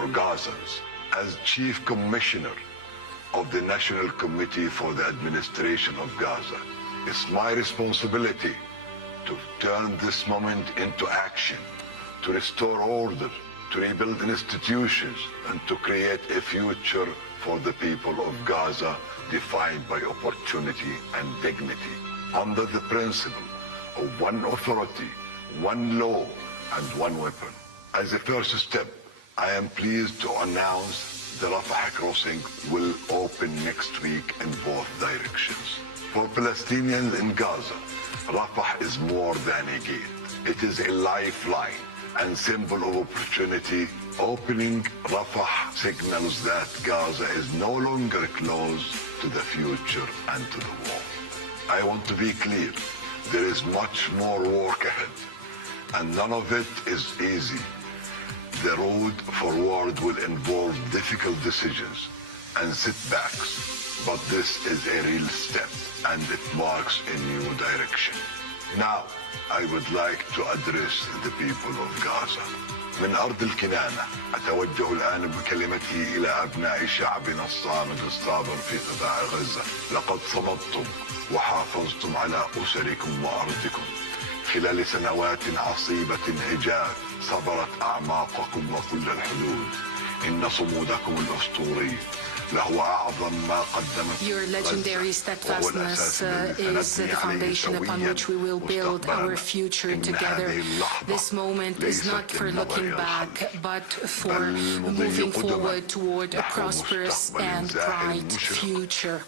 for Gazans. As Chief Commissioner of the National Committee for the Administration of Gaza, it's my responsibility to turn this moment into action, to restore order, to rebuild institutions, and to create a future for the people of Gaza defined by opportunity and dignity, under the principle of one authority, one law, and one weapon. As a first step, I am pleased to announce the Rafah crossing will open next week in both directions. For Palestinians in Gaza, Rafah is more than a gate. It is a lifeline and symbol of opportunity. Opening Rafah signals that Gaza is no longer closed to the future and to the war. I want to be clear, there is much more work ahead, and none of it is easy. The road forward will involve difficult decisions and setbacks, but this is a real step, and it marks a new direction. Now, I would like to address the people of Gaza. من أرض الكنانة أتوجه الآن بكلمتي إلى أبناء شعبنا الصامد الصابر في قطاع غزة. لقد صمدتم وحافظتم على أسركم وأرضكم خلال سنوات عصيبة هجاف، صبرت أعماقكم وكل الحدود. إن صمودكم الأسطوري لهو أعظم ما قدمت. Your legendary steadfastness is the foundation upon which we will build our future together. This moment is not for looking back, but for moving forward toward a prosperous and bright future.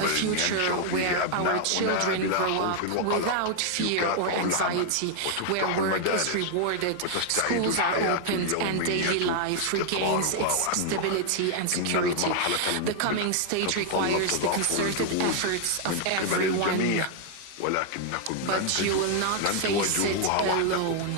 A future where our children grow up without fear or anxiety, where work is rewarded, schools are opened, and daily life regains its stability and security. The coming stage requires the concerted efforts of everyone, but you will not face it alone.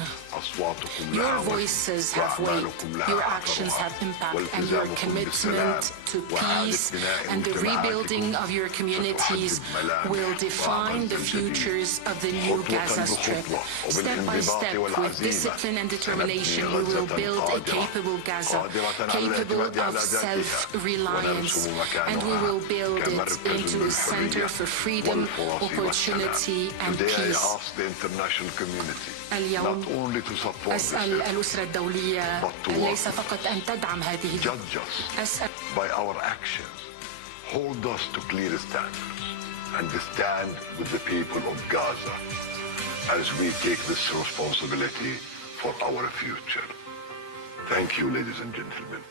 Your voices have weight, your actions have impact, and your commitment to peace and the rebuilding of your communities will define the futures of the new Gaza Strip. Step by step, with discipline and determination, we will build a capable Gaza, capable of self-reliance, and we will build it into a center for freedom, opportunity, and peace. اليوم أسأل الأسرة الدولية ليس فقط أن تدعم هذه أسأل by our actions, hold us to clear standards, and stand with the people of Gaza as we take this responsibility for our future. Thank you, ladies and gentlemen.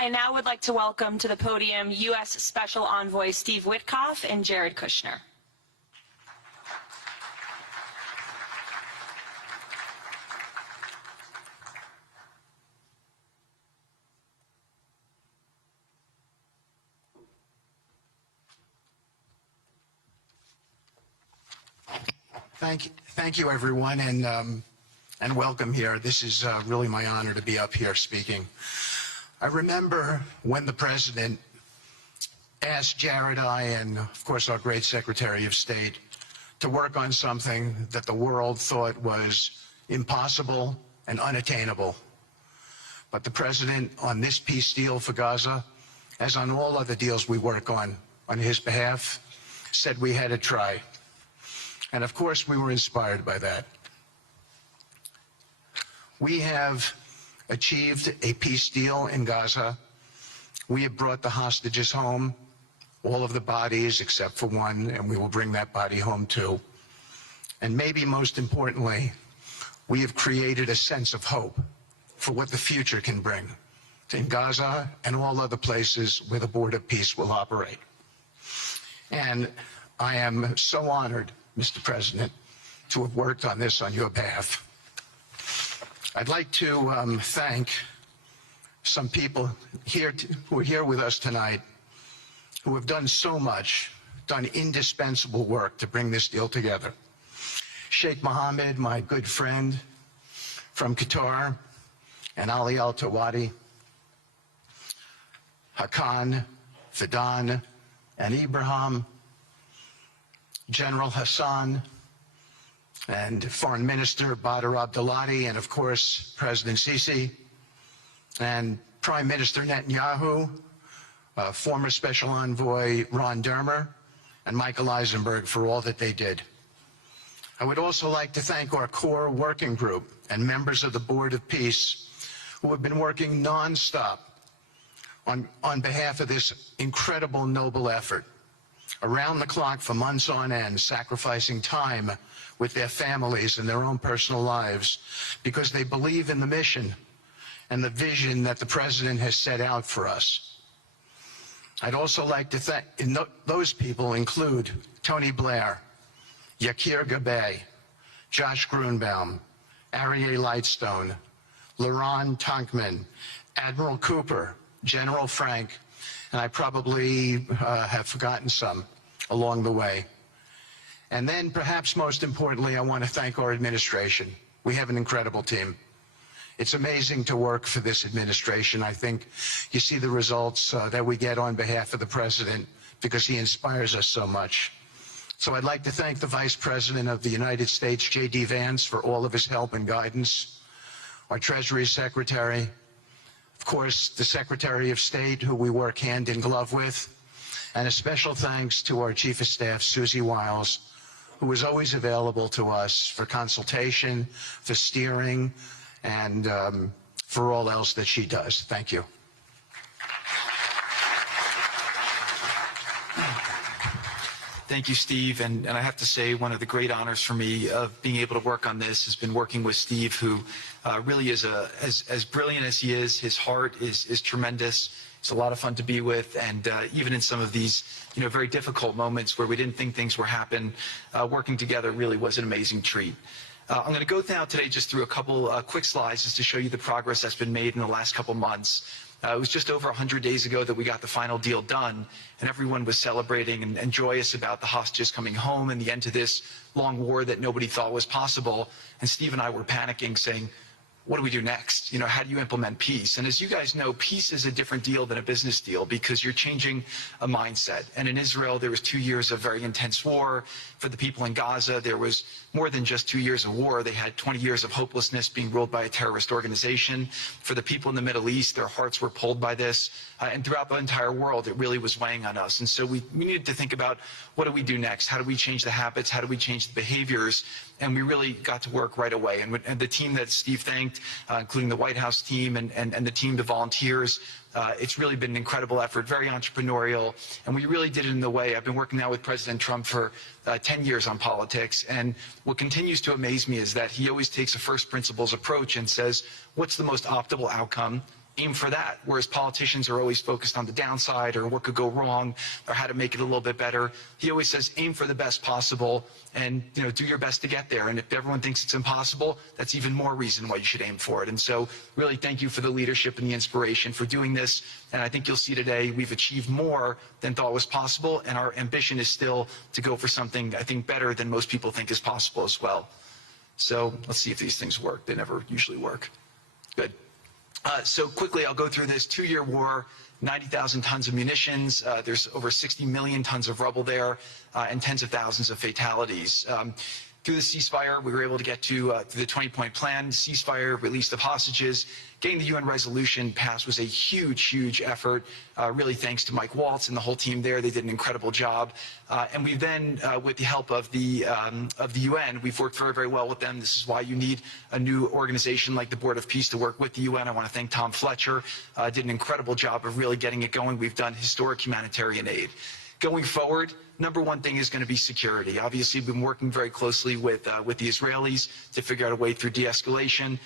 I now would like to welcome to the podium U.S. Special Envoy Steve Witkoff and Jared Kushner. Thank you, everyone, and welcome here. This is really my honor to be up here speaking. I remember when the President asked Jared, and of course our great Secretary of State, to work on something that the world thought was impossible and unattainable. But the President, on this peace deal for Gaza, as on all other deals we work on his behalf, said we had to try. And of course we were inspired by that. We have achieved a peace deal in Gaza. We have brought the hostages home, all of the bodies except for one, and we will bring that body home too. And maybe most importantly, we have created a sense of hope for what the future can bring in Gaza and all other places where the Board of Peace will operate. And I am so honored, Mr. President, to have worked on this on your behalf. I'd like to thank some people here who are here with us tonight who have done so much, done indispensable work to bring this deal together. Sheikh Mohammed, my good friend from Qatar, and Ali Al-Tawadi, Hakan, Fidan, and Ibrahim, General Hassan, and Foreign Minister Badr Abdulati, and of course, President Sisi, and Prime Minister Netanyahu, former Special Envoy Ron Dermer, and Michael Eisenberg for all that they did. I would also like to thank our core working group and members of the Board of Peace who have been working nonstop on behalf of this incredible, noble effort, around the clock for months on end, sacrificing time with their families and their own personal lives because they believe in the mission and the vision that the President has set out for us. I'd also like to thank, those people include Tony Blair, Yakir Gabay, Josh Grunbaum, Aryeh Lightstone, Laron Tonkman, Admiral Cooper, General Frank, and I probably have forgotten some along the way. And then perhaps most importantly, I want to thank our administration. We have an incredible team. It's amazing to work for this administration. I think you see the results that we get on behalf of the President because he inspires us so much. So I'd like to thank the Vice President of the United States, J.D. Vance, for all of his help and guidance, our Treasury Secretary, of course, the Secretary of State, who we work hand in glove with, and a special thanks to our Chief of Staff, Susie Wiles, who is always available to us for consultation, for steering, and for all else that she does. Thank you. Thank you, Steve. And I have to say, one of the great honors for me of being able to work on this has been working with Steve, who really is as brilliant as he is. His heart is tremendous. It's a lot of fun to be with. And even in some of these, very difficult moments where we didn't think things were happening, working together really was an amazing treat. I'm going to go now today just through a couple quick slides just to show you the progress that's been made in the last couple months. It was just over 100 days ago that we got the final deal done, and everyone was celebrating and joyous about the hostages coming home and the end to this long war that nobody thought was possible. And Steve and I were panicking, saying, what do we do next? How do you implement peace? And as you guys know, peace is a different deal than a business deal because you're changing a mindset. And in Israel, there was 2 years of very intense war. For the people in Gaza, there was more than just 2 years of war. They had 20 years of hopelessness, being ruled by a terrorist organization. For the people in the Middle East, their hearts were pulled by this. And throughout the entire world, it really was weighing on us. And so we needed to think about, what do we do next? How do we change the habits? How do we change the behaviors? And we really got to work right away. And the team that Steve thanked, including the White House team and the team, the volunteers, it's really been an incredible effort, very entrepreneurial, and we really did it in the way. I've been working now with President Trump for 10 years on politics, and what continues to amaze me is that he always takes a first principles approach and says, what's the most optimal outcome? Aim for that, whereas politicians are always focused on the downside or what could go wrong or how to make it a little bit better. He always says aim for the best possible and do your best to get there. And if everyone thinks it's impossible, that's even more reason why you should aim for it. And so really thank you for the leadership and the inspiration for doing this. And I think you'll see today we've achieved more than thought was possible, and our ambition is still to go for something I think better than most people think is possible as well. So let's see if these things work. They never usually work. Good. So quickly, I'll go through this 2-year war, 90,000 tons of munitions. There's over 60 million tons of rubble there, and tens of thousands of fatalities. Through the ceasefire, we were able to get to the 20-point plan, ceasefire, release of hostages. Getting the UN resolution passed was a huge, huge effort, really thanks to Mike Waltz and the whole team there. They did an incredible job. And we then, with the help of the UN, we've worked very, very well with them. This is why you need a new organization like the Board of Peace to work with the UN. I want to thank Tom Fletcher, did an incredible job of really getting it going. We've done historic humanitarian aid. Going forward, number one thing is going to be security. Obviously, we've been working very closely with the Israelis to figure out a way through de-escalation.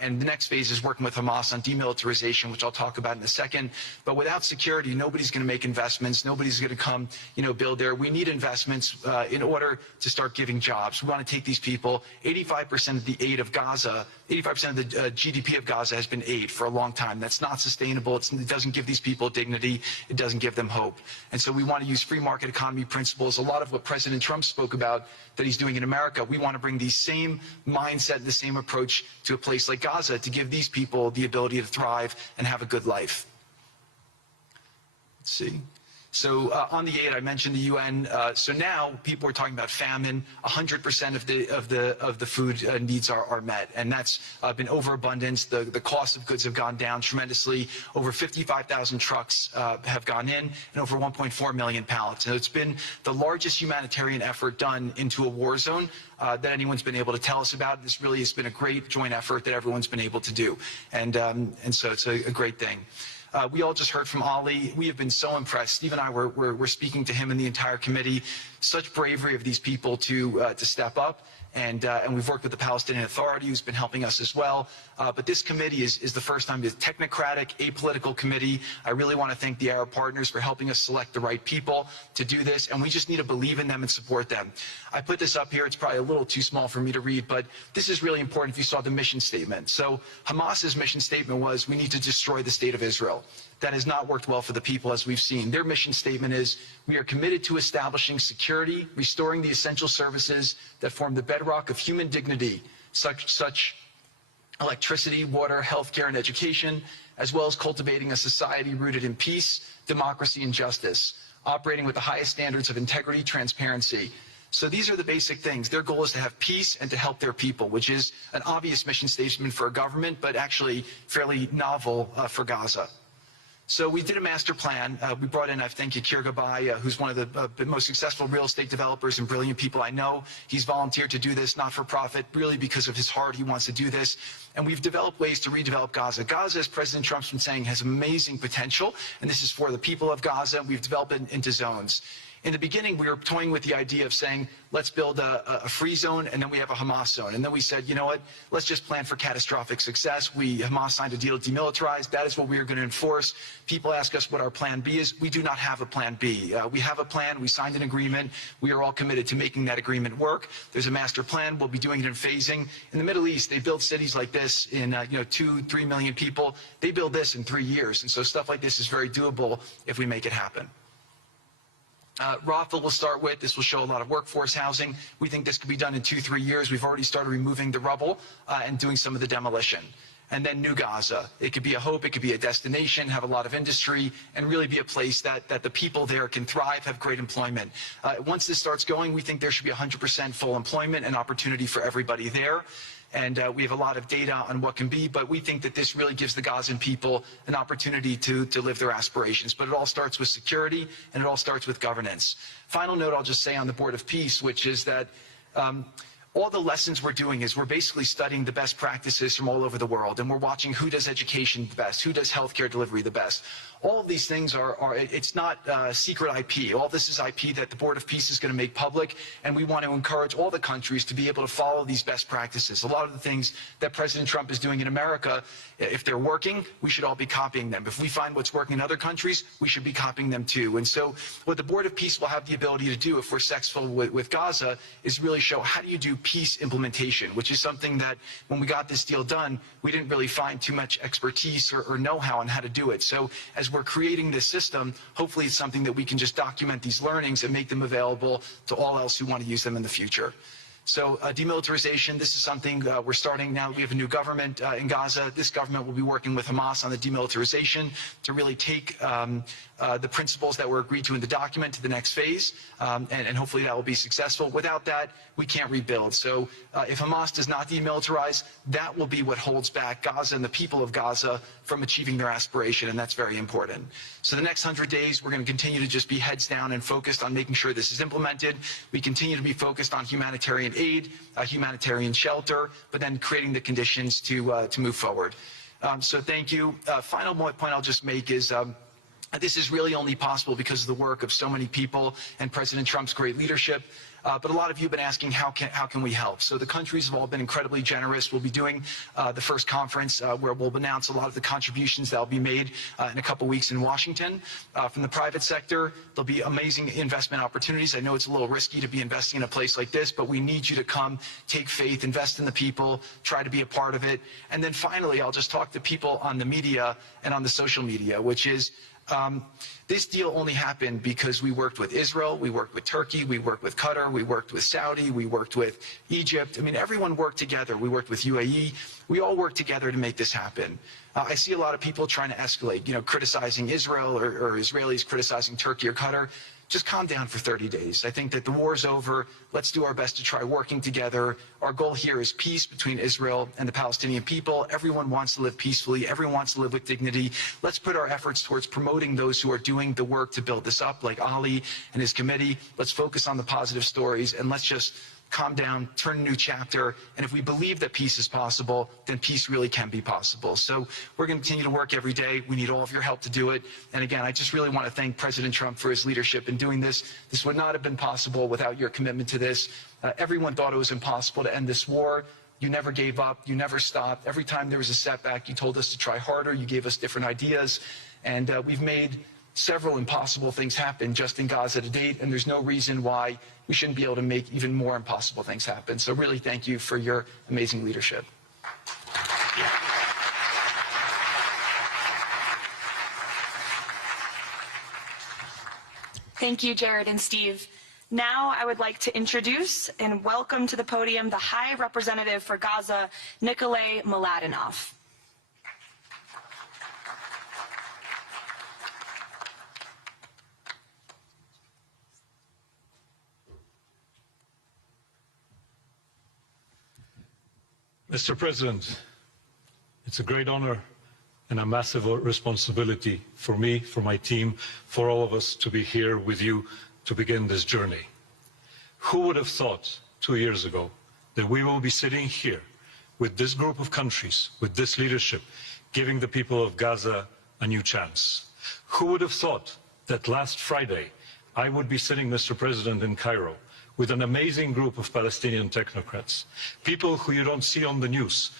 And the next phase is working with Hamas on demilitarization, which I'll talk about in a second. But without security, nobody's going to make investments. Nobody's going to come, build there. We need investments in order to start giving jobs. We want to take these people. 85% of the aid of Gaza, 85% of the GDP of Gaza has been aid for a long time. That's not sustainable. It doesn't give these people dignity. It doesn't give them hope. And so we want to use free market economy principles. A lot of what President Trump spoke about that he's doing in America, we want to bring the same mindset, the same approach to a place like Gaza to give these people the ability to thrive and have a good life. Let's see. So on the aid, I mentioned the UN. So now people are talking about famine. 100% of the food needs are met, and that's been overabundance. The cost of goods have gone down tremendously. Over 55,000 trucks have gone in, and over 1.4 million pallets. And it's been the largest humanitarian effort done into a war zone that anyone's been able to tell us about. This really has been a great joint effort that everyone's been able to do, and so it's a great thing. We all just heard from Ali. We have been so impressed. Steve and I were speaking to him and the entire committee. Such bravery of these people to step up. And we've worked with the Palestinian Authority, who's been helping us as well. But this committee is the first time, it's a technocratic, apolitical committee. I really want to thank the Arab partners for helping us select the right people to do this, and we just need to believe in them and support them. I put this up here. It's probably a little too small for me to read, but this is really important if you saw the mission statement. So Hamas's mission statement was, we need to destroy the state of Israel. That has not worked well for the people, as we've seen. Their mission statement is, we are committed to establishing security, restoring the essential services that form the bedrock of human dignity, such electricity, water, healthcare, and education, as well as cultivating a society rooted in peace, democracy, and justice, operating with the highest standards of integrity, transparency. So these are the basic things. Their goal is to have peace and to help their people, which is an obvious mission statement for a government, but actually fairly novel for Gaza. So we did a master plan. We brought in, I thank Yakir Gabay, who's one of the most successful real estate developers and brilliant people I know. He's volunteered to do this, not for profit, really because of his heart. He wants to do this. And we've developed ways to redevelop Gaza. Gaza, as President Trump's been saying, has amazing potential, and this is for the people of Gaza. We've developed it into zones. In the beginning, we were toying with the idea of saying, let's build a free zone, and then we have a Hamas zone. And then we said, you know what, let's just plan for catastrophic success. Hamas signed a deal to demilitarize. That is what we are going to enforce. People ask us what our plan B is. We do not have a plan B. We have a plan. We signed an agreement. We are all committed to making that agreement work. There's a master plan. We'll be doing it in phasing. In the Middle East, they build cities like this in 2-3 million people. They build this in 3 years. And so stuff like this is very doable if we make it happen. Rafa will start with. This will show a lot of workforce housing. We think this could be done in 2-3 years. We've already started removing the rubble and doing some of the demolition. And then New Gaza. It could be a hope. It could be a destination, have a lot of industry, and really be a place that the people there can thrive, have great employment. Once this starts going, we think there should be 100% full employment and opportunity for everybody there. And we have a lot of data on what can be, but we think that this really gives the Gazan people an opportunity to live their aspirations. But it all starts with security, and it all starts with governance. Final note I'll just say on the Board of Peace, which is that all the lessons we're doing is we're basically studying the best practices from all over the world, and we're watching who does education the best, who does healthcare delivery the best. All of these things it's not secret IP. All this is IP that the Board of Peace is going to make public, and we want to encourage all the countries to be able to follow these best practices. A lot of the things that President Trump is doing in America, if they're working, we should all be copying them. If we find what's working in other countries, we should be copying them too. And so what the Board of Peace will have the ability to do if we're successful with Gaza is really show how do you do peace implementation, which is something that when we got this deal done, we didn't really find too much expertise or know-how on how to do it. So as we're creating this system, hopefully it's something that we can just document these learnings and make them available to all else who want to use them in the future. So demilitarization, this is something we're starting now. We have a new government in Gaza. This government will be working with Hamas on the demilitarization to really take the principles that were agreed to in the document to the next phase, and hopefully that will be successful. Without that, we can't rebuild. So if Hamas does not demilitarize, that will be what holds back Gaza and the people of Gaza from achieving their aspiration, and that's very important. So the next 100 days, we're going to continue to just be heads down and focused on making sure this is implemented. We continue to be focused on humanitarian aid, humanitarian shelter, but then creating the conditions to move forward. So thank you. Final point I'll just make is this is really only possible because of the work of so many people and President Trump's great leadership. But a lot of you have been asking, how can we help? So the countries have all been incredibly generous. We'll be doing the first conference where we'll announce a lot of the contributions that will be made in a couple weeks in Washington. From the private sector, there'll be amazing investment opportunities. I know it's a little risky to be investing in a place like this, but we need you to come, take faith, invest in the people, try to be a part of it. And then finally, I'll just talk to people on the media and on the social media, which is, This deal only happened because we worked with Israel, we worked with Turkey, we worked with Qatar, we worked with Saudi, we worked with Egypt. I mean, everyone worked together. We worked with UAE. We all worked together to make this happen. I see a lot of people trying to escalate, criticizing Israel or Israelis criticizing Turkey or Qatar. Just calm down for 30 days. I think that the war's over. Let's do our best to try working together. Our goal here is peace between Israel and the Palestinian people. Everyone wants to live peacefully. Everyone wants to live with dignity. Let's put our efforts towards promoting those who are doing the work to build this up, like Ali and his committee. Let's focus on the positive stories, and let's just calm down, turn a new chapter, and if we believe that peace is possible, then peace really can be possible. So we're going to continue to work every day. We need all of your help to do it. And again, I just really want to thank President Trump for his leadership in doing this. This would not have been possible without your commitment to this. Everyone thought it was impossible to end this war. You never gave up. You never stopped. Every time there was a setback, you told us to try harder. You gave us different ideas. And we've made several impossible things happen just in Gaza to date, and there's no reason why we shouldn't be able to make even more impossible things happen. So really thank you for your amazing leadership. Thank you, Jared and Steve. Now I would like to introduce and welcome to the podium the High Representative for Gaza, Nikolay Mladenov. Mr. President, it's a great honor and a massive responsibility for me, for my team, for all of us to be here with you to begin this journey. Who would have thought 2 years ago that we will be sitting here with this group of countries, with this leadership, giving the people of Gaza a new chance? Who would have thought that last Friday I would be sitting, Mr. President, in Cairo with an amazing group of Palestinian technocrats, people who you don't see on the news,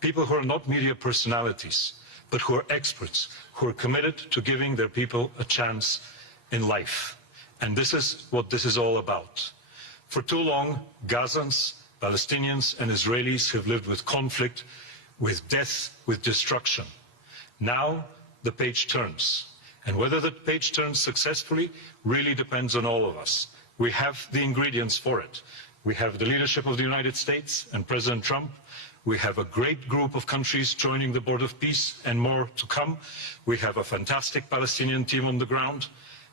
people who are not media personalities, but who are experts, who are committed to giving their people a chance in life. And this is what this is all about. For too long, Gazans, Palestinians and Israelis have lived with conflict, with death, with destruction. Now the page turns. And whether the page turns successfully really depends on all of us. We have the ingredients for it. We have the leadership of the United States and President Trump. We have a great group of countries joining the Board of Peace and more to come. We have a fantastic Palestinian team on the ground,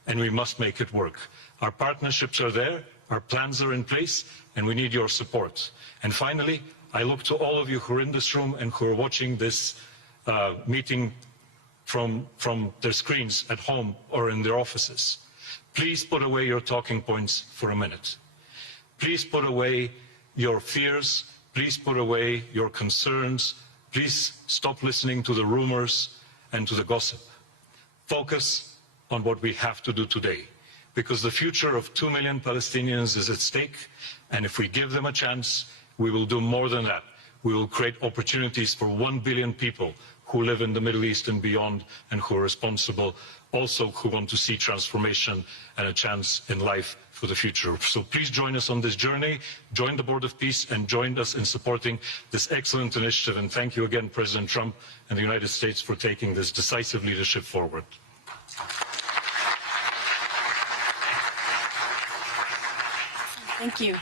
and we must make it work. Our partnerships are there, our plans are in place, and we need your support. And finally, I look to all of you who are in this room and who are watching this meeting from their screens at home or in their offices. Please put away your talking points for a minute. Please put away your fears. Please put away your concerns. Please stop listening to the rumors and to the gossip. Focus on what we have to do today, because the future of 2 million Palestinians is at stake, and if we give them a chance, we will do more than that. We will create opportunities for 1 billion people who live in the Middle East and beyond, and who are responsible, also who want to see transformation and a chance in life for the future. So please join us on this journey, join the Board of Peace, and join us in supporting this excellent initiative. And thank you again, President Trump and the United States, for taking this decisive leadership forward. Thank you.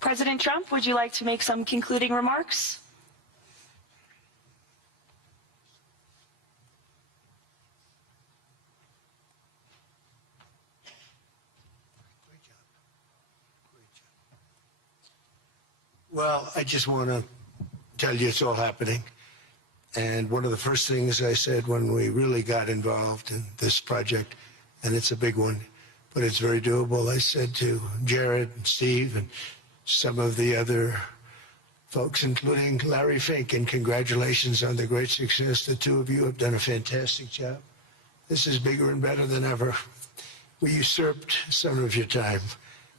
President Trump, would you like to make some concluding remarks? Well, I just want to tell you it's all happening. And one of the first things I said when we really got involved in this project, and it's a big one, but it's very doable, I said to Jared and Steve and some of the other folks, including Larry Fink, and congratulations on the great success. The two of you have done a fantastic job. This is bigger and better than ever. We usurped some of your time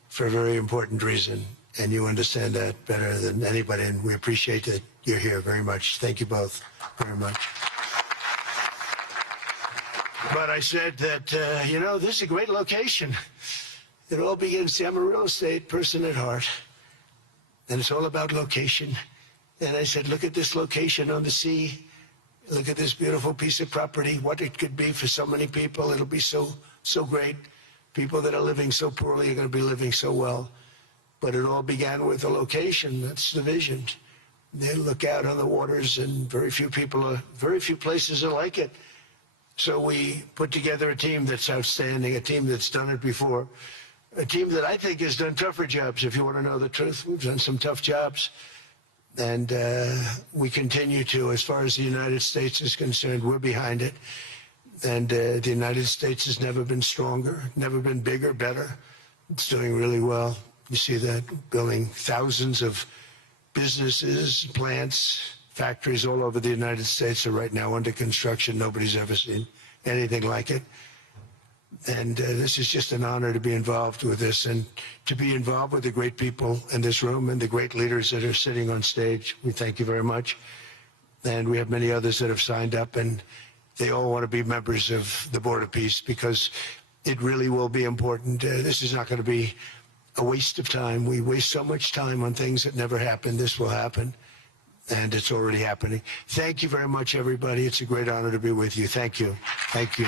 for a very important reason, and you understand that better than anybody, and we appreciate that you're here very much. Thank you both very much. But I said that, this is a great location. It all begins, see, I'm a real estate person at heart, and it's all about location. And I said, look at this location on the sea. Look at this beautiful piece of property, what it could be for so many people. It'll be so great. People that are living so poorly are going to be living so well. But it all began with a location. That's the vision. They look out on the waters, and very few places are like it. So we put together a team that's outstanding, a team that's done it before, a team that I think has done tougher jobs. If you want to know the truth, we've done some tough jobs. And we continue to, as far as the United States is concerned, we're behind it. And the United States has never been stronger, never been bigger, better. It's doing really well. You see that, building thousands of businesses, plants, factories all over the United States are right now under construction. Nobody's ever seen anything like it. And this is just an honor to be involved with this and to be involved with the great people in this room and the great leaders that are sitting on stage. We thank you very much. And we have many others that have signed up, and they all want to be members of the Board of Peace because it really will be important. This is not going to be a waste of time. We waste so much time on things that never happen. This will happen, and it's already happening. Thank you very much, everybody. It's a great honor to be with you. Thank you. Thank you.